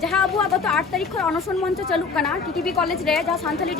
जहाँ अब आगत 8 तारीख अनशन मंच चलू कना टीटीबी कॉलेज रे जहाँ सांथाली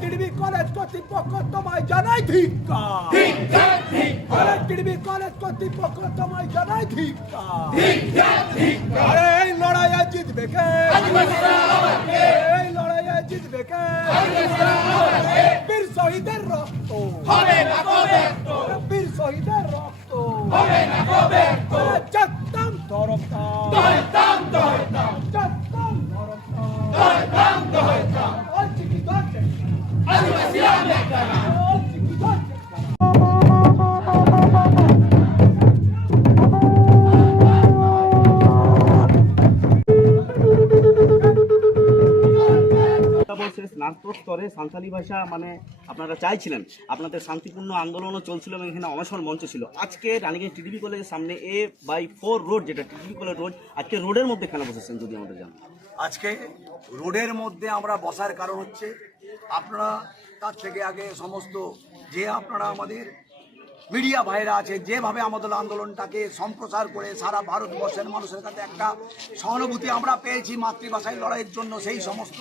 টিডিবি কলেজ কর্তৃপক্ষ তোমায় জানাই ধিক্কার। টিডিবি কলেজ কর্তৃপক্ষ তোমায় জানাই ধিক্কার। আরে এই লড়াইয়ে জিতবে কে? এই লড়াইয়ে জিতবে কে? বীর শহীদের রক্ত হবে না ব্যর্থ। বীর শহীদের রক্ত হবে না ব্যর্থ। চট্টগ্রাম তরফদার দয়তাম দয়তাম চট্টগ্রাম তরফদার দয়তাম দয়তাম অলচিকি দয়তে আদিবাসী আমেরিকানা অলচিকি দয়তে স্নাতক স্তরে সাঁওতালি ভাষা মানে আপনারা চাইছিলেন, আপনাদের শান্তিপূর্ণ আন্দোলনও চলছিল এবং এখানে অনশন মঞ্চ ছিল। আজকে রানীগঞ্জ টিটিবি কলেজের সামনে A/4 রোড, যেটা টিটিবি কলেজ রোড, আজকে রোডের মধ্যে কেন বসেছেন যদি আমাদের জানান? আজকে রোডের মধ্যে আমরা বসার কারণ হচ্ছে আপনারা তার থেকে আগে সমস্ত যে আপনারা আমাদের মিডিয়া ভাইরা আছে যেভাবে আমাদের আন্দোলনটাকে সম্প্রচার করে সারা ভারতবর্ষের মানুষের কাছে একটা সহানুভূতি আমরা পেয়েছি মাতৃভাষায় লড়াইয়ের জন্য, সেই সমস্ত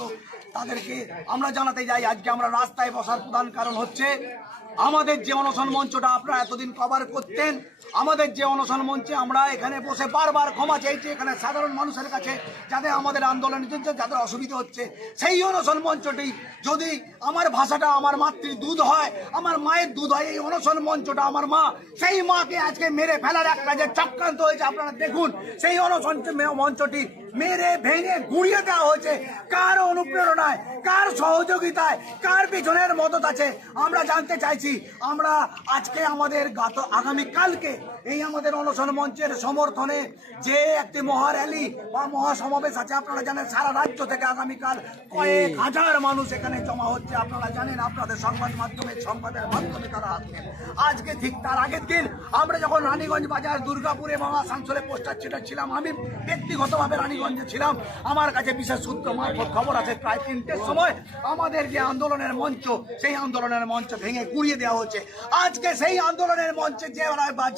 তাদেরকে আমরা জানাতে যাই। আজকে আমরা রাস্তায় বসার প্রধান কারণ হচ্ছে আমাদের যে অনশন মঞ্চটা আপনারা এতদিন কভার করতেন, আমাদের যে অনশন মঞ্চে আমরা এখানে বসে বারবার ক্ষমা চাইছি এখানে সাধারণ মানুষের কাছে, যাদের আমাদের আন্দোলন যাদের অসুবিধা হচ্ছে, সেই অনশন মঞ্চটি যদি আমার ভাষাটা আমার মাতৃ দুধ হয়, আমার মায়ের দুধ হয়, এই অনশন মঞ্চটা আমার মা, সেই মাকে আজকে মেরে ফেলার একটা যে চক্রান্ত হয়েছে আপনারা দেখুন। সেই অনশন মঞ্চটি মেরে ভেঙে গুড়িয়ে দেওয়া হয়েছে। কার অনুপ্রেরণায়, কার সহযোগিতায়, কার পিছনের মদত আছে আমরা জানতে চাইছি। আমরা আজকে আমাদের আগামীকালকে এই আমাদের অনশন মঞ্চের সমর্থনে যে একটি মহা র্যালি বা মহাসমাবেশ আছে, আপনারা জানেন সারা রাজ্য থেকে আগামীকাল কয়েক হাজার মানুষ এখানে জমা হচ্ছে। আপনারা জানেন, আপনাদের সংবাদের মাধ্যমে তারা আসবেন। আজকে ঠিক তার আগের দিন আমরা যখন রানীগঞ্জ বাজার, দুর্গাপুরে এবং আসানসোলে পোস্টার ছিলাম, আমি ব্যক্তিগতভাবে রানীগঞ্জে ছিলাম। আমার কাছে বিশেষ সূত্র মারফত খবর আছে প্রায় 3টের সময় আমাদের যে আন্দোলনের মঞ্চ, সেই আন্দোলনের মঞ্চ ভেঙে গুড়িয়ে দেওয়া হচ্ছে। আজকে সেই আন্দোলনের মঞ্চে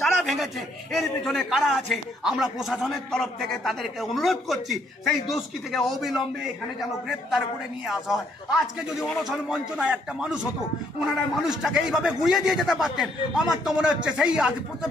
যারা ভেঙেছে এর পিছনে কারা আছে, আমরা প্রশাসনের তরফ থেকে তাদেরকে অনুরোধ করছি সেই দোষী থেকে অবিলম্বে এখানে যেন গ্রেপ্তার করে নিয়ে আসা হয়। আজকে যদি অনশন মঞ্চ না একটা মানুষ হতো, ওনারা মানুষটাকে এইভাবে গুড়িয়ে দিয়ে যেতে পারতেন। আমার তো মনে হচ্ছে সেই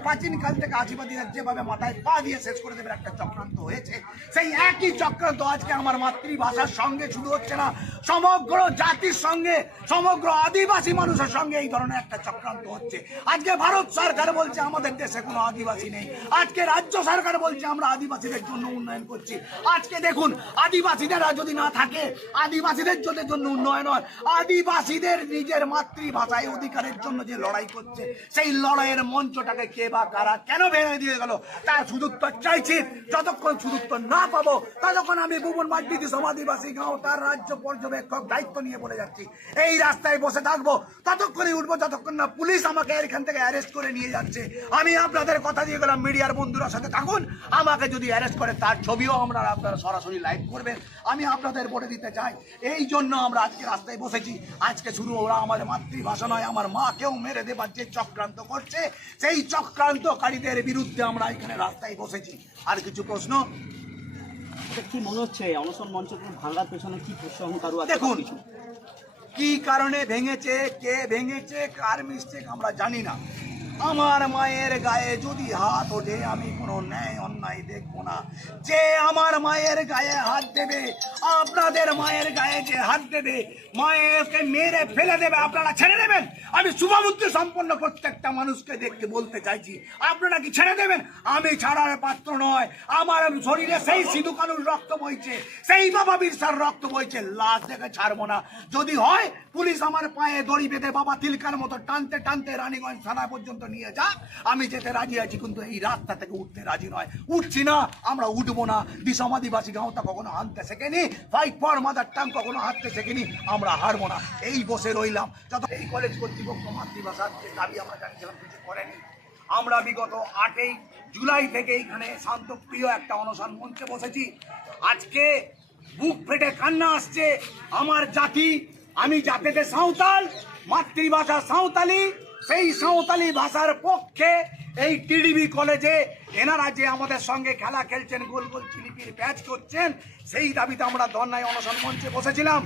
প্রাচীনকাল থেকে আদিবাসীদের যেভাবে মাথায় পা দিয়ে শেষ করে দেবে একটা চক্রান্ত হয়েছে, সেই একই চক্রান্ত আজকে আমার মাতৃভাষার সঙ্গে শুধু হচ্ছে না, সমগ্র জাতির সঙ্গে, সমগ্র আদিবাসী মানুষের সঙ্গে এই ধরনের একটা চক্রান্ত হচ্ছে। আজকে ভারত সরকার বলছে আমাদের দেশে কোনো আদিবাসী নেই, আজকে রাজ্য সরকার বলছে আমরা আদিবাসীদের জন্য উন্নয়ন করছি। আজকে দেখুন, আদিবাসীরা যদি না থাকে, আদিবাসীদের জন্য উন্নয়ন হয়, আদিবাসীদের নিজের মাতৃভাষায় অধিকারের জন্য যে লড়াই করছে, সেই লড়াইয়ের মঞ্চটাকে কে বা কারা কেন ভেঙে দিয়ে গেল তার সুদুত্তর চাইছি। যতক্ষণ সুদুত্তর না পাবো ততক্ষণ আমি ভুবন মাড্ডিতি সমাদিবাসী গাঁও তার রাজ্য পর্যবেক্ষক দায়িত্ব নিয়ে বলে যাচ্ছি, এই রাস্তায় বসে থাকবো, ততক্ষণই উঠবো যতক্ষণ না পুলিশ আমাকে এখান থেকে অ্যারেস্ট করে নিয়ে যাচ্ছে। আমি আপনাদের কথা দিয়ে গেলাম, মিডিয়ার বন্ধুরা সাথে থাকুন, আমাকে যদি অ্যারেস্ট করে তার ছবিও আপনারা সরাসরি লাইভ করবেন, আমি আপনাদের বলে দিতে চাই। এই জন্য আমরা আজকে রাস্তায় বসেছি। আজকে শুরু ওরা আমাদের মাতৃভাষা নয়, আমার মাকেও মেরে দেবার যে চক্রান্ত করছে, সেই চক্রান্তকারীদের বিরুদ্ধে আমরা এখানে রাস্তায় বসেছি। আর কিছু প্রশ্ন? কি মনে হচ্ছে অনশন মঞ্চ ভাঙার পেছনে কি প্রসঙ্গ? দেখুন, কি কারণে ভেঙেছে, কে ভেঙেছে, কার মিস্টেক আমরা জানি না। আমার মায়ের গায়ে যদি হাত ওঠে আমি কোনো ন্যায় অন্যায় দেখবো না। যে আমার মায়ের গায়ে হাত দেবে, আপনাদের মায়ের গায়ে যে হাত দেবে, মায়েরকে মেরে ফেলে দেবে, আপনারা ছেড়ে দেবেন? আমি শুভবুদ্ধি সম্পন্ন প্রত্যেকটা মানুষকে দেখতে বলতে চাইছি, আপনারা কি ছেড়ে দেবেন? আমি ছাড়ার পাত্র নয়। আমার শরীরে সেই সিধু কানুর রক্ত বইছে, সেই বাবা বিরসার রক্ত বইছে, লাশ দেখে ছাড়বো না। যদি হয় পুলিশ আমার পায়ে দড়ি বেঁধে বাবা তিলকার মতো টানতে টানতে রানীগঞ্জ থানা পর্যন্ত নিয়ে যাক, আমি যেতে রাজি আছি, কিন্তু এই রাস্তা থেকে উঠতে রাজি নয়। উঠছি না, আমরা উঠবো না। সমাধিবাসী গাঁওটা কখনো হানতে শেখেনি, ফাইট ফর মাদার টাং কখনো হাঁটতে শেখেনি, আমরা হারবো না। এই বসে রইলাম। যত এই কলেজ কর্তৃপক্ষ মাতৃভাষার যে দাবি আমরা জানিয়েছিলাম কিছু করেনি। আমরা বিগত 8ই জুলাই থেকে এখানে শান্তপ্রিয় একটা অনশন মঞ্চে বসেছি। আজকে বুক ফেটে কান্না আসছে। আমার জাতি, আমি জাতিতে সাঁওতাল, মাতৃভাষা সাঁওতালি, সেই সাঁওতালি ভাষার পক্ষে এই টিডিবি কলেজে এনারা যে আমাদের সঙ্গে খেলা খেলছেন, গোল গোল চিলিপির ব্যাচ করছেন, সেই দাবিতে আমরা ধর্নায় অনশন মঞ্চে বসেছিলাম।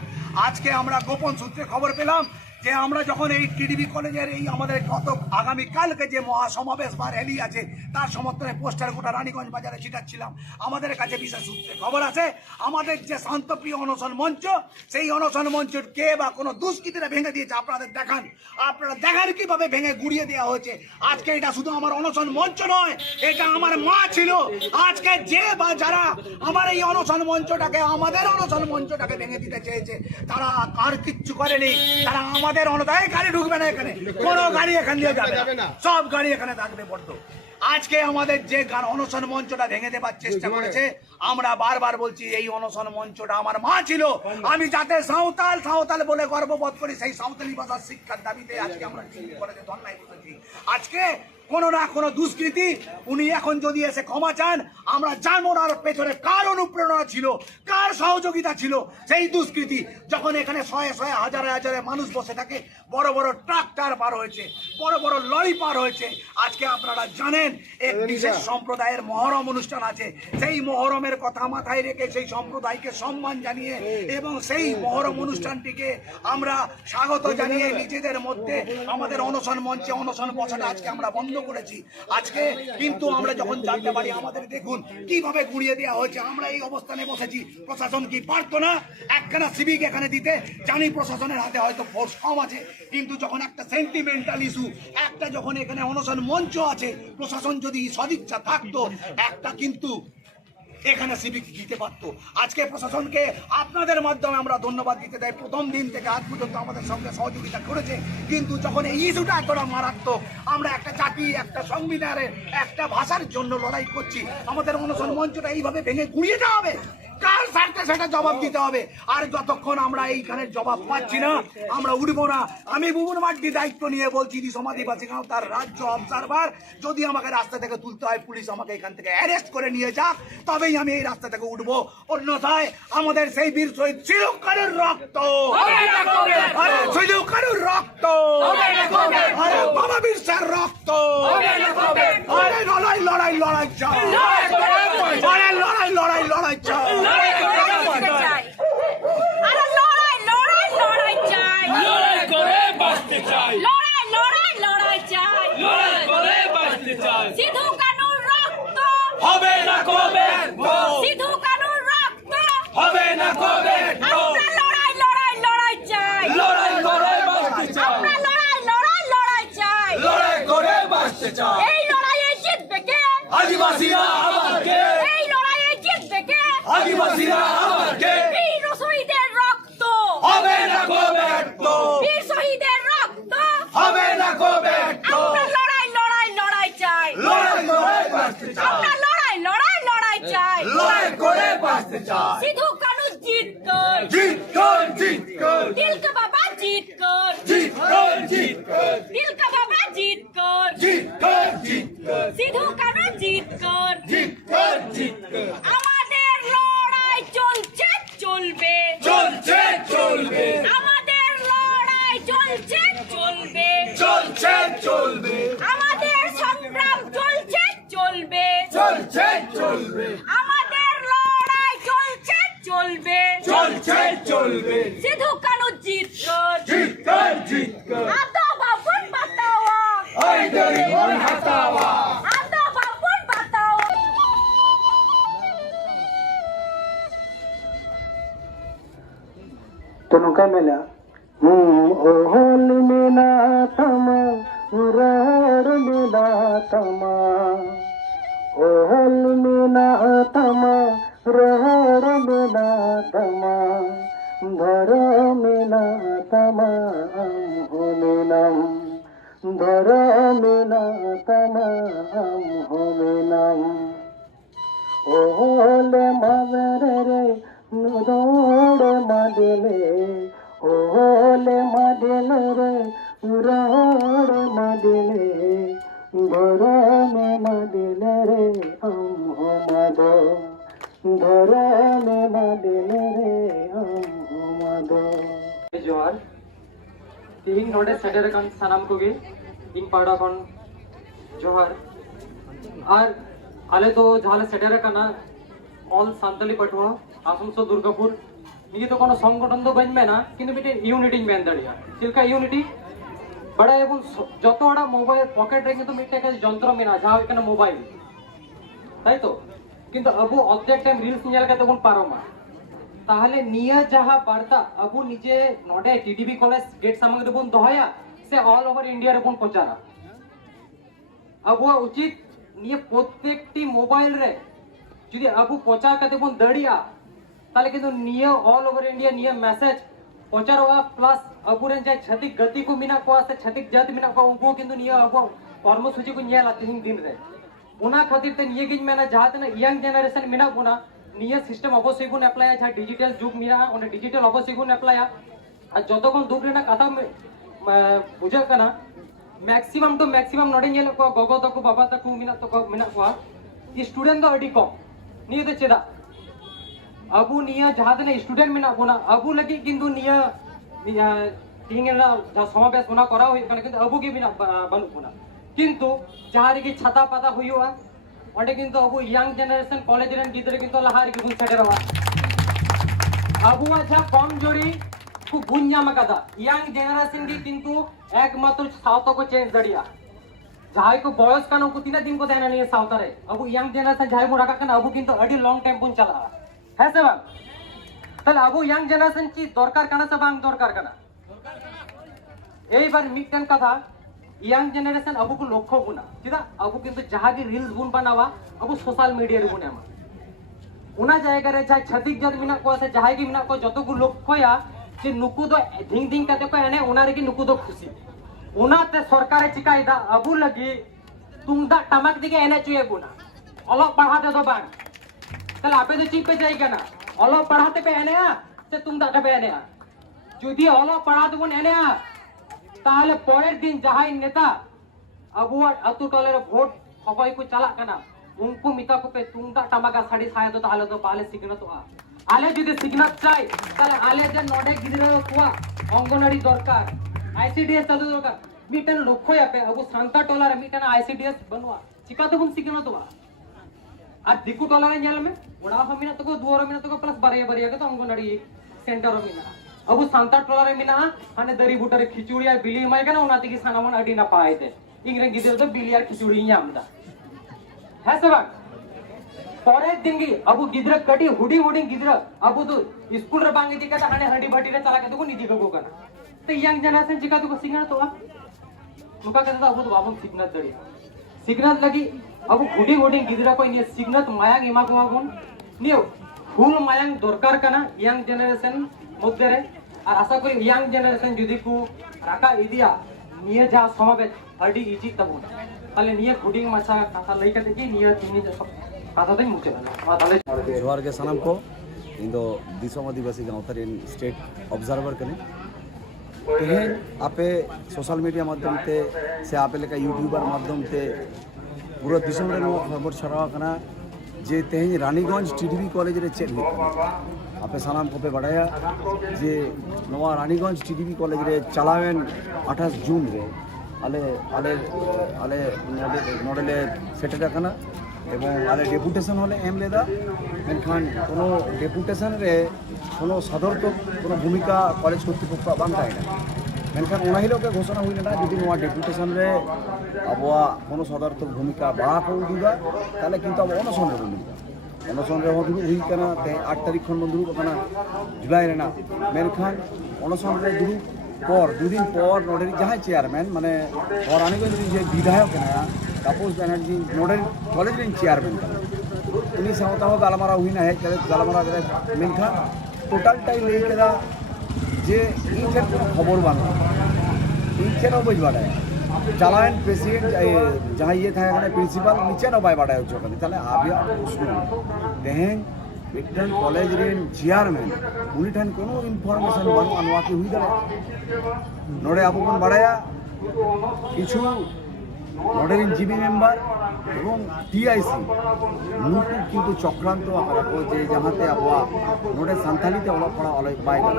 আজকে আমরা গোপন সূত্রে খবর পেলাম যে আমরা যখন এই টিডিবি কলেজের এই আমাদের গত আগামীকালকে যে মহাসমাবেশ বা র্যালি আছে তার সমর্থনে পোস্টার গোটা রানীগঞ্জ বাজারে ছিটাচ্ছিলাম, আমাদের কাছে বিশেষ সূত্রে খবর আছে আমাদের যে শান্তপ্রিয় অনশন মঞ্চ, সেই অনশন মঞ্চের কে বা কোনো দুষ্কৃতীরা ভেঙে দিয়েছে। আপনাদের দেখান, আপনারা দেখান কিভাবে ভেঙে গুড়িয়ে দেওয়া হয়েছে। আজকে এটা শুধু আমার অনশন মঞ্চ নয়, এটা আমার মা ছিল। আজকে যে বা যারা আমার এই অনশন মঞ্চটাকে, আমাদের অনশন মঞ্চটাকে ভেঙে দিতে চেয়েছে, তারা আর কিচ্ছু করেনি। তারা আমাদের অনদায় গাড়ি ঢুকবে না, এখানে কোনো গাড়ি এখান দিয়ে যাবে না, সব গাড়ি এখানে থাকবে বড্ড। আজকে আমাদের যে অনশন মঞ্চটা ভেঙে দেবার চেষ্টা করেছে, আমরা বারবার বলছি এই অনশন মঞ্চটা আমার মা ছিল। আমি যাতে সাঁওতাল সাঁওতাল বলে গর্ববোধ করি, সেই সাঁওতালি ভাষার শিক্ষার দাবিতে আজকে আমরা কলেজে ধর্নায় বসেছি। আজকে কোনো না কোনো দুষ্কৃতী উনি এখন যদি এসে ক্ষমা চান, আমরা জানবো না পেছনে কার অনুপ্রেরণা ছিল, কার সহযোগিতা ছিল। সেই দুষ্কৃতী যখন এখানে শয়ে শয়ে হাজারে হাজারে মানুষ বসে থাকে, বড় বড় ট্রাক্টর পার হয়েছে, বড় বড় লরি পার হয়েছে। আজকে আপনারা জানেন এক বিশেষ সম্প্রদায়ের মহরম অনুষ্ঠান আছে, সেই মহরমের কথা মাথায় রেখে সেই সম্প্রদায়কে সম্মান জানিয়ে এবং সেই মহরম অনুষ্ঠানটিকে আমরা স্বাগত জানিয়ে নিজেদের মধ্যে আমাদের অনশন মঞ্চে অনশন বসাটা আজকে আমরা বন্ধ করেছি। আজকে কিন্তু আমরা যখন জানতে পারি আমাদের দেখুন কিভাবে গুড়িয়ে দেওয়া হয়েছে, আমরা এই অবস্থানে বসেছি। প্রশাসন কি পারতো না একখানা সিভিক এখানে দিতে? জানি প্রশাসনের হাতে হয়তো ফোর্স কম আছে, কিন্তু যখন একটা সেন্টিমেন্টাল ইস্যু, একটা যখন এখানে অনশন মঞ্চ আছে, প্রশাসন যদি সদিচ্ছা থাকতো একটা কিন্তু এখানে সিভিক দিতে পারতো। আজকে প্রশাসনকে আপনাদের মাধ্যমে আমরা ধন্যবাদ দিতে চাই, প্রথম দিন থেকে আজ পর্যন্ত আমাদের সঙ্গে সহযোগিতা করেছে। কিন্তু যখন এই ইস্যুটা এতটা মারাত্মক, আমরা একটা জাতি, একটা সংবিধানের, একটা ভাষার জন্য লড়াই করছি, আমাদের অনশন মঞ্চটা এইভাবে ভেঙে গুড়িয়ে দেওয়া হবে? কার স্বার্থে সেটা জবাব দিতে হবে। আর যতক্ষণ আমরা এইখানে জবাব পাচ্ছি না, আমরা উঠবো না। আমি বুবুন মার্ডি দায়িত্ব নিয়ে বলছি, সমাধিবাসী গাঁও তার রাজ্য অবজারভার, যদি আমাকে রাস্তা থেকে তুলতে হয়, পুলিশ আমাকে এখান থেকে অ্যারেস্ট করে নিয়ে যাক, তবেই আমি এই রাস্তা থেকে উঠবো। অন্যথায় আমাদের সেই বীর শহীদ সিধু কানুর রক্ত, সিধু কানুর রক্ত, বাবা বিরসার রক্ত, লড়াই লড়াই লড়াই চাই, লড়াই লড়াই লড়াই চাই। সিধু কানুর রক্ত হবে না কবে, সিধু কানুর রক্ত হবে না কবে, আমরা লড়াই লড়াই লড়াই চাই, লড়াই লড়াই বাঁচতে চাই, আমরা লড়াই লড়াই লড়াই চাই, লড়াই করে বাঁচতে চাই। এই লড়াইয়ে জিতবে কে? আদিবাসীরা আবার কে, এই লড়াইয়ে জিতবে কে? আদিবাসীরা আবার কে, বীর শহীদের রক্ত হবে না কবে, বীর শহীদের রক্ত হবে না কবে, আমরা লড়াই লড়াই লড়াই চাই, লড়াই লড়াই বাঁচতে চাই, আমরা লড়াই লড়াই লড়াই চাই, লড়াই করে বাঁচতে চাই। সিধু কানু জিত কর, জিত কর, জিত কর, দিল কা বাবা জিত কর, জিত কর, জিত কর, দিল কা বাবা জিত কর, জিত কর, জিত কর, সিধু কানু জিত কর, জিত কর, জিত কর। আমাদের লড়াই চলছে চলবে, চলছে চলবে, আমাদের লড়াই চলছে চলবে, চলছে চলবে, আমাদের সংগ্রাম চলছে চলবে, চলছে চলবে, আমাদের লড়াই চলছে চলবে, চলছে চলবে, সিধু কানু জিত কর, জিত কর, জিত কর। আতা বাবন বাতাওয়া, ওই ᱟᱫᱚ ᱵᱟᱵᱚᱱ ᱵᱟᱛᱟᱣᱟ तो नौका मेला ओहल मेला तमा रोड मेला तमा ओहल मेला तमा रोड मेला तमा धर मेला तमा होमेनम धर मेला तमा होमेनम ओहले मावेरे रे रोड माडेले ओहले माडेले रे रोड माडेले धर में माडेले रे मादो धर में माडेले रे मादो जोहार तिहिन नोडे सेटेर कान सानाम कोगे इन पाड़ा कौन जोहार और आले तो जहाँ सेटेर काना ऑल सांतली पटवा आसनसोल दुर्गापुर निगे तो कोनो संगठन तो बन में ना किंतु मिटे यूनिटी में दड़िया चिलका यूनिटी बड़ा एवं जतो बड़ा मोबाइल पॉकेट रे किंतु मिटे का যন্ত্র में ना जहाँ इकना मोबाइल ताई तो किंतु Abu object time reels nil का तो बन पारोमा ताहले निया जहाँ बार्ता अबू निजे नोडे टीटीबी कॉलेज गेट सामने तो बन दोहया से ऑल ओवर इंडिया रे बन पहुंचारा अबू उचित निये प्रत्येकटी मोबाइल रे যদি আবু প্রচার করতে বন দড়িয়া তাহলে কিন্তু নিয়ে অল ওভার ইন্ডিয়া নিয়ে মেসেজ প্রচার হওয়া প্লাস আবুরেন যে ছতিক গতি কো মিনা কো আছে ছতিক জাত মিনা কো উनको কিন্তু নিয়ে আবু কর্মসূচি কো নিয়ে লাতে দিন রে ওনা খাতির তে নিয়ে গিন মেনা যাতে না ইয়াং জেনারেশন মিনা কোনা নিয়ে সিস্টেম অবশ্যই কোন অ্যাপ্লাই আছে ডিজিটাল যুগ মিনা ওনা ডিজিটাল অবশ্যই কোন অ্যাপ্লাই আর যতক্ষণ দুপুরে না কথা বুঝা কানা मैक्सिमम तो मैक्सिमम नोडिंग ये को गोगो तक बाबा तक मिना को स्टूडेंट का अडी कम नहीं तो चेदा अबू निया जहाँ ने स्टूडेंट में ना बोना अबू लगी किंतु निया तींगेला जहाँ समावेश होना करा हुई करने किंतु अबू की भी ना बनू बोना किंतु जहाँ री की छता पता हुई हुआ और किंतु अबू यंग जनरेशन कॉलेज रन गिदरे किंतु लहार की बुन सेटर हुआ अबू अच्छा कम जोड़ी को बुन्या मकादा यंग जनरेशन की किंतु एकमात्र साउथ को चेंज दड़िया जहाँ को बॉयस का ना तीन दिन को देना नहीं है साउथ रे अब यंग जनरेशन जहाँ को रखा करना अब किंतु अड़ी लॉन्ग टाइम पुन चला है से बांग तल अब यंग जनरेशन की दरकार करना से बांग दरकार करना यही बार मिटन का था यंग जनरेशन अब को लक्ष्य गुना सीधा अब किंतु जहाँ की रील्स बुन बनावा अब सोशल मीडिया रे बुने उना जाएगा रे जहाँ छतिक जत मिना को से जहाँ की मिना को जतो को लक्ष्य या जे नुकु दो धिंग धिंग करते को एने उना रे की नुकु दो खुशी उनाते सरकार चिकाइदा अबू लगी तुमदा टमक दिके एने चुए गुना अलग पढ़ाते तो बांग तल आपे तो चिप पे जाएगा ना अलग पढ़ाते पे एने आ से तुमदा पे एने आ जुदी अलग पढ़ाते बन एने आ ताहले परेर दिन जहां नेता अबू अतु टले भोट सबाई को चला कना उनको मिता को पे तुमदा टमका साड़ी साया तो ताहले तो पाले सिकना तो आले जुदी सिकना चाय ताहले आले जे नोडे गिदरे कुआ अंगनवाड़ी दरकार आईसीडीएस चालू दरकार मिटन लक्ष्य यापे अब सांता टोला रे मिटन आईसीडीएस बनवा चिका तो बन सिकना तो आ दिकु टोला रे नेल में ओडा हमिना तो को दुवर मिना तो को प्लस बारिया बारिया के तो अंगनवाड़ी सेंटर मिना अब सांता टोला रे मिना हाने दरी बुटर खिचुड़िया बिली माय के ना उनाती की सानामन अडी ना पाएते इंग्रे गिदर तो बिलियार खिचुड़ी यामदा है सबा परे दिन की अब गिदर कटी हुडी हुडी गिदर अब तो स्कूल रे बांगी दिका हाने हंडी भटी रे चला के तो निदी को करना तो यंग जनरेशन चिका तो सिंगना तो नुका कहता अब तो बाबू सिग्नत दड़ी सिग्नत लगी अब गुडी गुडी गिदरा को ये सिग्नत मायांग इमा को मागुन नियो फुल मायांग दरकार कना यंग जनरेशन मध्य रे और आशा करी यंग जनरेशन जुदी को राका इदिया निये जा समावेश अडी इजी तबु ताले निये गुडी माछा कथा लई कते की निये तिनी कथा दई मुचे मा ताले जोहार के सनम को इन दो दिसोम आदिवासी गांव इन स्टेट ऑब्जर्वर कने तेहेन आपे सोशल मीडिया माध्यम ते से आपे लेका यूट्यूबर माध्यम ते पूरा दिसोम रे खबर छरा कना जे तेहेन रानीगंज टीडीबी कॉलेज रे चेक आपे सानाम को पे बढ़ाया जे नवा रानीगंज टीडीबी कॉलेज रे चलावेन 28 जून रे आले आले आले नोडले सेटेट कना এবং আলে ডেপুটেশন হলে এম লেদা মেনখান কোনো ডেপুটেশন রে কোনো সদর্থক কোনো ভূমিকা কলেজ কর্তৃপক্ষ বাং থাকে না ᱢᱮᱱᱠᱷᱟᱱ ᱚᱱᱟ ᱦᱤᱞᱳᱜ ᱜᱮ ᱜᱷᱳষণᱟ ᱦᱩᱭ ᱞᱮᱱᱟ ᱡᱩᱫᱤ ᱱᱚᱣᱟ ᱰᱮᱯᱩᱴᱮᱥᱚᱱ ᱨᱮ ᱟᱵᱚᱣᱟᱜ ᱠᱳᱱᱳ সদর্থক ভূমিকা ᱵᱟᱠᱚ ᱩᱫᱩᱜᱟ তাহলে কিন্তু ᱟᱵᱚ ᱚᱱᱚᱥᱚᱱ ᱨᱮᱵᱚᱱ ᱫᱩᱲᱩᱵᱟ ᱚᱱᱚᱥᱚᱱ ᱨᱮᱦᱚᱸ ᱫᱩᱲᱩᱵ ᱦᱩᱭ ᱟᱠᱟᱱᱟ ᱛᱮᱦᱮᱧ 8 ᱛᱟᱹᱨᱤᱠᱷ ᱠᱷᱚᱱ ᱵᱚᱱ ᱫᱩᱲᱩᱵ ᱟᱠᱟᱱᱟ ᱡᱩᱞᱟᱭ ᱨᱮᱱᱟᱜ ᱢᱮᱱᱠᱷᱟᱱ ᱚᱱᱚᱥᱚᱱ ᱨᱮ ᱫᱩᱲᱩᱵ পর দুদিন পর নোডের যাহাই চেয়ারম্যান মানে রানীগঞ্জ যে বিধায়ক হেনা তাপস ব্যানার্জি নোডের কলেজ রেন চেয়ারম্যান উনি সাথে গালমারা হুইনা হেज करे গালমারা करे মেনখান টোটালটাই লই কেদা যে ᱤᱧ ᱴᱷᱮᱱ কোনো খবর বাংলা ᱤᱧ ᱴᱷᱮᱱ ᱦᱚᱸ ᱵᱟᱹᱧ ᱵᱟᱰᱟᱭᱟ ᱪᱟᱞᱟᱣᱮᱱ ᱯᱨᱮᱥᱤᱰᱮন্ট ᱡᱟᱦᱟᱸᱭ ᱤᱭᱟᱹ ᱛᱟᱦᱮᱸ ᱠᱟᱱᱟ ᱯᱨᱤᱱᱥᱤᱯᱟᱞ ᱩᱱᱤ ᱪᱮᱫ ᱦᱚᱸ ᱵᱟᱭ ᱵᱟᱰᱟᱭ ᱦᱚᱪᱚ ᱠᱟᱫᱟ ᱛᱟᱦᱞᱮ ᱟᱵᱮᱱᱟᱜ ᱯᱨᱚᱥᱱᱚ ᱛᱮᱦᱮᱧ मिट्टन कॉलेज रेन चेयरमैन उनी ठन कोनो इनफॉर्मेशन बानुआ नोआ की हुई दाड़े नोडे आबो बन बाड़ाया किछु नोडे रेन जीबी मेंबर एवं टीआईसी नुकु किन्तु चक्रांत आकारा को जे जहाते आबवा नोडे सान्ताली ते ओला पड़ा अलय बाय गल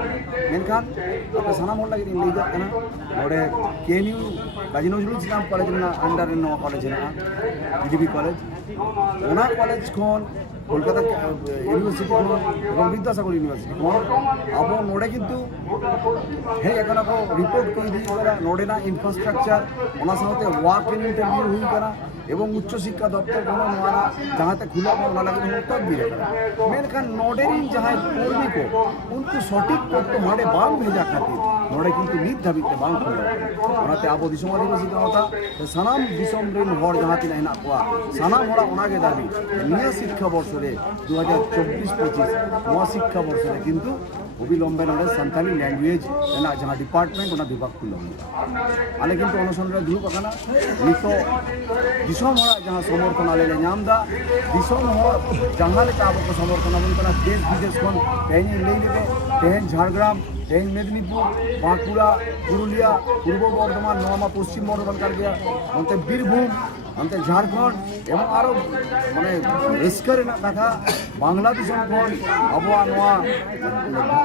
मेनखान आपे सानाम होल लागि लई जात कना नोडे केएनयू काजी नजरुल इस्लाम कॉलेज ना अंडर नो कॉलेज ना टीडीबी कॉलेज ओना कॉलेज कोन কলকাতা ইউনিভার্সিটি এবং বিদ্যাসাগর ইউনিভার্সিটি আবো নোডে কিন্তু হে এখন আবো রিপোর্ট করে দিয়ে করা নোডে না ইনফ্রাস্ট্রাকচার ওনা সাথে ওয়ার্ক ইন ইন্টারভিউ হুই করা এবং উচ্চ শিক্ষা দপ্তর কোনো নোয়ারা যাহাতে খুলা ওনা লাগে উত্তর দিয়ে মেনখান নোডের যাহাই কর্মী को उनको সঠিক তথ্য মাঠে বাং ভেজা খাতির নোডে কিন্তু নিত ধাবিতে বাং খুলা ওনাতে আবো দিশম আদিবাসী কথা সানাম দিশম রেন হর যাহাতি না হেনা কোয়া সানাম হরা ওনাকে দাবি নিয়া শিক্ষা বর্ষ 2024-25 नवा शिक्षा वर्ष किंतु अविलम्बे नोडे सान्ताली लैंग्वेज ना जहाँ डिपार्टमेंट ओना विभाग खुला आले किंतु अनुसंधान रे दुरुब आकाना नितो दिसम हरा जहाँ समर्थन आले नामदा दिसम हर जहाँ ले आबो को समर्थन आबो कना देश विदेश कोन तेहन लेई लेबे तेहन झारग्राम तेहन मेदिनीपुर बांकुड़ा पुरुलिया पूर्व बर्धमान नवा पश्चिम बर्धमान कर गया अंते बीरभूम अंते झारखंड एवं आरो माने रिस्कर ना कथा बांग्लादेश कोन आबवा नवा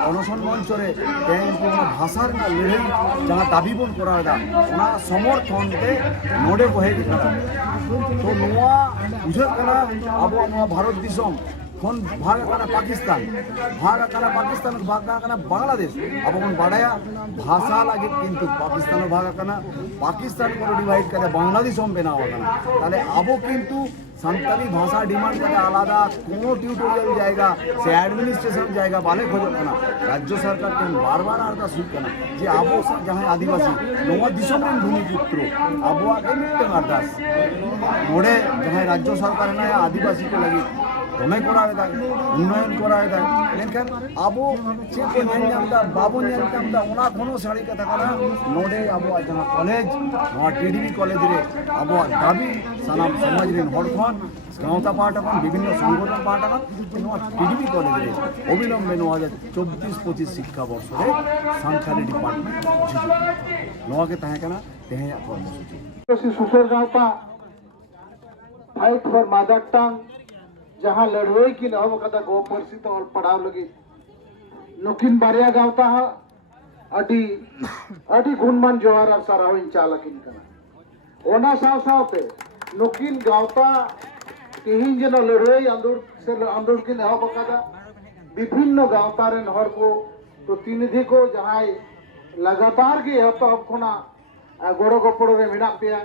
অনশন মঞ্চরে তেহন কোনো ভাষার না লড়াই যাহা দাবি বন করা হয় ওনা সমর্থনতে নোডে বহে দিতা তো নোয়া বুঝে করা আবো নোয়া ভারত দিশম খন ভাগ কানা পাকিস্তান ভাগ কানা বাংলাদেশ আবো কোন বাড়ায়া ভাষা লাগে কিন্তু পাকিস্তান ভাগ কানা পাকিস্তান কোনো ডিভাইড করে বাংলাদেশ হম বেনা হবে না তাহলে আবো কিন্তু सान्ताली भाषा डिमांड करे आलादा कोनो टिউটোরিয়াল जाएगा से एडमिनिस्ट्रेशन जाएगा बाले खोजत कना राज्य सरकार के बार-बार आरता सुख कना जे आबो जहां आदिवासी नवा दिसम रेन भूमिपुत्र आबो आगे मिट्टे अरदास नोडे जहां राज्य सरकार ना आदिवासी को लगी दमे करावे दा उन्नयन करावे दा लेकिन आबो चे को नामदा बाबू नामदा ओना कोनो साड़ी कथा कना नोडे आबो जहां कॉलेज नवा टीडीबी कॉलेज रे आबो दाबी सानाम समाज रेन हड़खन गाँवता पार्टन विभिन्न संगठन पार्टन टीडीबी कॉलेज रे अविलम्बे 2024-25 शिक्षा वर्ष रे सान्ताली डिपार्टमेंट नवा के तहे कना तेहे कर्मसूची सुसर गाँवता फाइट फॉर मदर टंग जहाँ लड़वई की नव कदा गो परिचित और पढ़ाव लगी नुकिन बारिया गाँवता है अडी गुणमान जोहार और साराविन चालकिन कना ओना साव सावते नुकिन गाँवता तिहिन जन लड़वई आंदोलन की नव कदा विभिन्न गाँवता रे नहर को प्रतिनिधि को जहाँ लगातार के हतो अपना गोड़ो गपड़ो रे मिना पिया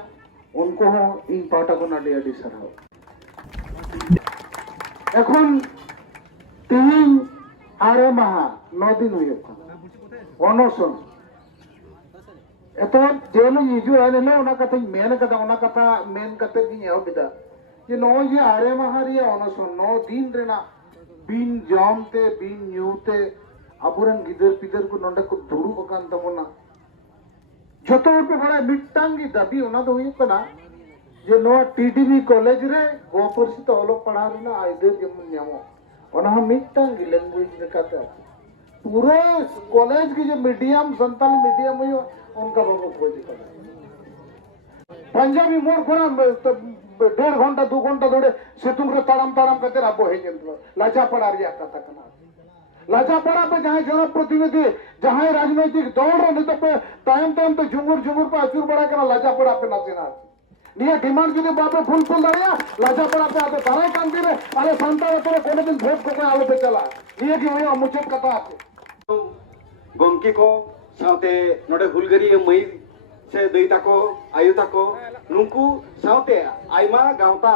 उनको हो इन पाटा को ना डिया सराव এখন তিন আড়ে মাহা 9 দিন হয়ে অনশন এত জেল ইজু আনে ওনা কথা মেন কথা কি হেও বিদা যে নয় যে আড়ে মাহা রিয়া অনশন 9 দিন রেনা বিন জমতে বিন নিউতে আবুরন গিদর পিদর কো নন্ডা কো ধুরু বকান তবনা যত पे बड़ा मिट्टांगी दाबी ओना तो हुई कना जे नो टीडीबी कॉलेज रे गोपरसित ओलोक पढ़ा ना आइदर जेमन न्यामो ओना हम मिट्टांगी लैंग्वेज लेकाते पूरे कॉलेज की जो मीडियम संताली मीडियम हुई उनका बाबू खोज कर पंजाबी मोर खोना 1.5 घंटा 2 घंटा दौड़े सितुंग रे ताड़म करते राबो हे जेंतो लाजा पड़ा रिया कथा कना लाजा पड़ा पे जहां जनप्रतिनिधि जहां राजनीतिक दौड़ रहे तो पे टाइम तो झुंगुर पे अचूर बड़ा करना लाजा पड़ा पे नाचेना निया डिमांड जुदी बापे फुलफिल दाड़िया लाजा पड़ा पे आते ताराय कांति रे आले संतान तोरे कोने दिन भोट को आले पे चला निया की होय अमुचक कथा आते गमकी को साउते नोडे हुलगरी मई से दई ताको आयु ताको नुंकु साउते आइमा गावता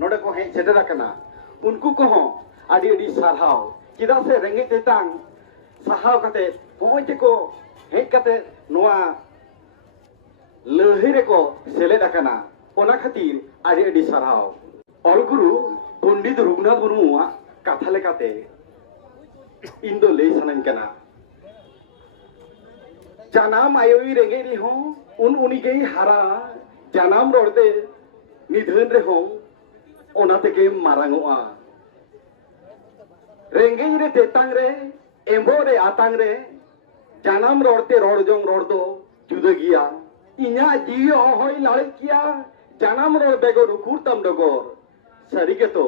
नोडे को हेज सेटेर आकना उनको को हो आदि आदि सारहाव चिदा से रेंगे तेतांग साहाव कते पहुंच को हेज कते नोआ लहरी रे को सेलेद आकना ओना खातिर आदि आदि सारहाव अलगुरु पंडित रघुनाथ मुर्मुआ कथा लेकाते इन दो लई सानां कना जानाम आयोई रेंगे रे हो उन उनिगे हारा जानाम रोडते निधन रे हो ओना तेके मारांगोआ रेंगे रे तेतांग रे एम्बो रे आतांग रे जानाम रोडते रोडजों रोड दो जुदा गिया इन्या जियो होई लाले किया जानाम रोड बेगो रुकुरतम डगोर सरिगे तो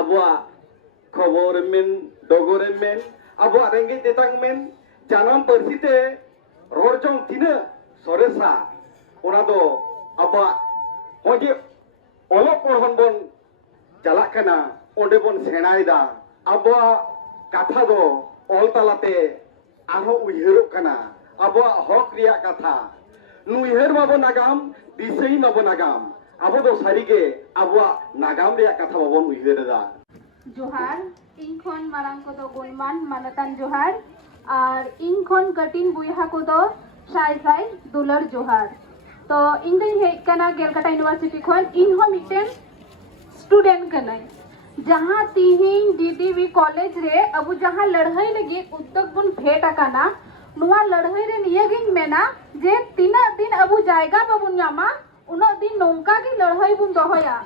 अबवा खबर मेन डगोर मेन अबवा रेंगे तेतांग मेन जानाम परसिते रोडजों तिना सरेसा ओना दो अबवा होजे ओलो पढ़न बन चला कना ओंडे बन सेनायदा अबवा कथा दो ओल तालाते आरो उयहरो कना अबवा हक रिया कथा नुयहर माबो नागाम दिसई माबो नागाम अबो दो सारिगे अबवा नागाम रिया कथा माबो उयहरदा जोहार इन खन मारांग को दो गुणमान मानतान जोहार और इन खन कटिन बुयहा को दो साई साई दुलर जोहार तो इन दिन हेज कना गेलकाटा यूनिवर्सिटी खन इन हो मिटेन स्टूडेंट कनाई जहां तिहिन डीडीवी कॉलेज रे अब जहां लड़ाई लगी उद्योग बुन भेट आकाना नुआ लड़ाई रे निये गिन मेना जे तीना दिन अब जायगा बाबुन नामा उनो दिन नौका की लड़ाई बुन दोहया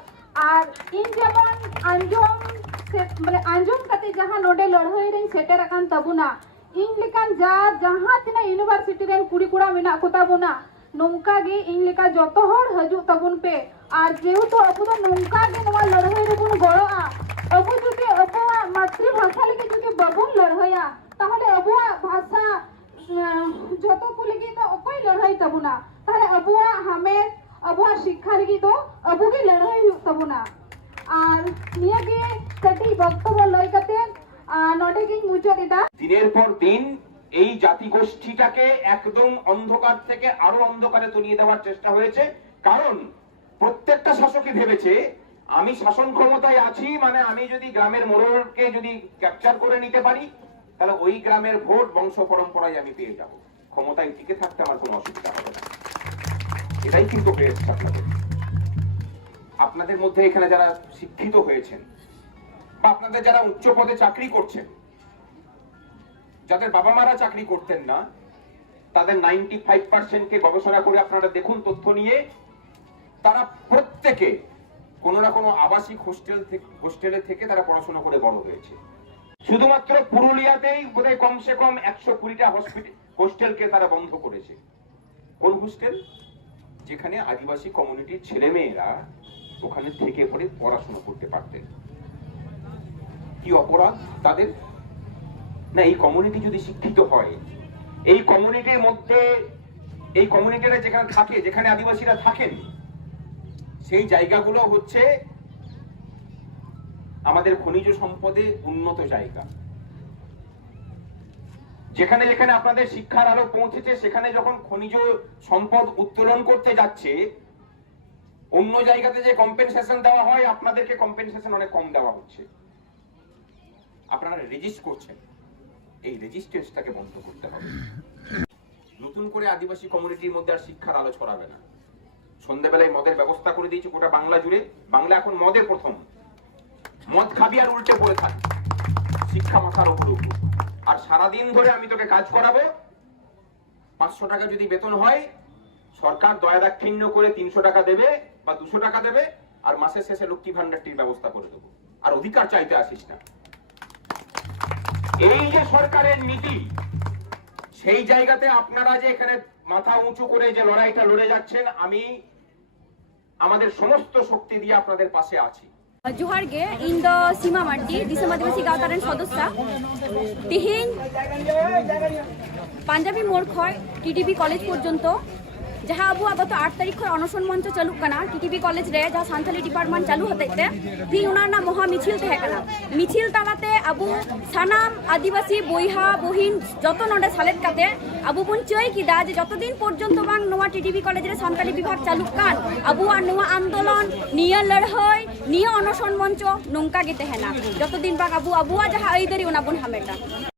और इन जेमन अंजोम से माने अंजोम कते जहां नोडे लड़ाई रे सेटर आकान तबुना इन लेकान जहां तिना यूनिवर्सिटी रे कुड़ी कुड़ा मेना को तबुना नौका गे इन लेका जतो हर हजु तबुन पे और जेहेतु अबु तो नौका गे नवा लड़ाई रे बुन गड़ोआ अबु जुदि अबुआ मातृभाषा लेके जुदि बाबुन लड़ाया ताहले अबुआ भाषा जतो को लेके तो अकोई लड़ाई तबुना ताहले अबुआ हमें अबुआ शिक्षा लेके तो अबु गे लड़ाई तबुना और निया गे कटी बक्तव्य लय कते नडे गे मुचा दिदा দিনের পর দিন এই জাতিগোষ্ঠীটাকে একদম অন্ধকার থেকে আরো অন্ধকারে তলিয়ে দেওয়ার চেষ্টা হয়েছে কারণ প্রত্যেকটা শাসকই ভেবেছে আমি শাসন ক্ষমতায় আছি মানে আমি যদি গ্রামের মোড়লকে যদি ক্যাপচার করে নিতে পারি তাহলে ওই গ্রামের ভোট বংশ পরম্পরায় আমি পেয়ে যাব ক্ষমতায় টিকে থাকতে আমার কোনো অসুবিধা হবে না এটাই কিন্তু হয়েছে আপনাদের মধ্যে এখানে যারা শিক্ষিত হয়েছেন বা আপনাদের যারা উচ্চ পদে চাকরি করছেন যাদের বাবা মারা চাকরি করতেন না তাদের 95% কে গবেষণা করে আপনারা দেখুন তথ্য নিয়ে তারা প্রত্যেকে কোনো না কোনো আবাসিক হোস্টেলে থেকে তারা পড়াশোনা করে বড় হয়েছে শুধুমাত্র পুরুলিয়াতেই বোধহয় কমসে কম 120টা হোস্টেলকে তারা বন্ধ করেছে কোন হোস্টেল যেখানে আদিবাসী কমিউনিটির ছেলেমেয়েরা ওখানে থেকে পড়ে পড়াশোনা করতে পারতেন কি অপরাধ তাদের না এই কমিউনিটি যদি শিক্ষিত হয় এই কমিউনিটির মধ্যে এই কমিউনিটিরা যেখানে থাকে যেখানে আদিবাসীরা থাকেন সেই জায়গাগুলো হচ্ছে আমাদের খনিজ সম্পদে উন্নত জায়গা যেখানে যেখানে আপনাদের শিক্ষার আলো পৌঁছেছে সেখানে যখন খনিজ সম্পদ উত্তোলন করতে যাচ্ছে অন্য জায়গাতে যে কম্পেনসেশন দেওয়া হয় আপনাদেরকে কম্পেনসেশন অনেক কম দেওয়া হচ্ছে আপনারা রেজিস্ট করছেন এই রেজিস্ট্রেশনটাকে বন্ধ করতে হবে নতুন করে আদিবাসী কমিউনিটির মধ্যে আর শিক্ষার আলো ছড়াবে না সন্ধ্যাবেলায় মদের ব্যবস্থা করে দিয়েছি গোটা বাংলা জুড়ে বাংলা এখন মদের প্রথম মদ খাবি আর উল্টে পড়ে থাক শিক্ষা মাথার উপর আর সারাদিন ধরে আমি তোকে কাজ করাবো 500 টাকা যদি বেতন হয় সরকার দয়া দাক্ষিণ্য করে 300 টাকা দেবে বা 200 টাকা দেবে আর মাসের শেষে লক্ষ্মী ভান্ডারটির ব্যবস্থা করে দেবো আর অধিকার চাইতে আসিস না এই যে সরকারের নীতি সেই জায়গাতে আপনারা যে এখানে মাথা উঁচু করে যে লড়াইটা লড়ে যাচ্ছেন আমি আমাদের সমস্ত শক্তি দিয়ে আপনাদের পাশে আছি जोहार गे इन द सीमा मार्टी दिसम आदिवासी गावता रेन सदस्य तिहिन पांजाबी मोड़ खय टीडीबी कॉलेज पर्यंत जहाँ अब गत 8 तारीख खन अनशन मंच चालू करना टीटीबी कॉलेज रे जहाँ सान्थाली डिपार्टमेंट चालू होते तीन उना महा मिছিল तहकना मिছিল तालाते अब सानाम आदिवासी बइहा बहिन जत नोडे सालेद काते अब बन चय किदा जे जत दिन पर्यंत बांग नोवा टीटीबी कॉलेज रे सान्थाली विभाग चालू कान अबुआ नोवा आंदोलन निया लड़ाई निया अनशन मंच नोंका गे तहना जत दिन बांग अबुआ जहाँ आइदारी उना बन हामेटा।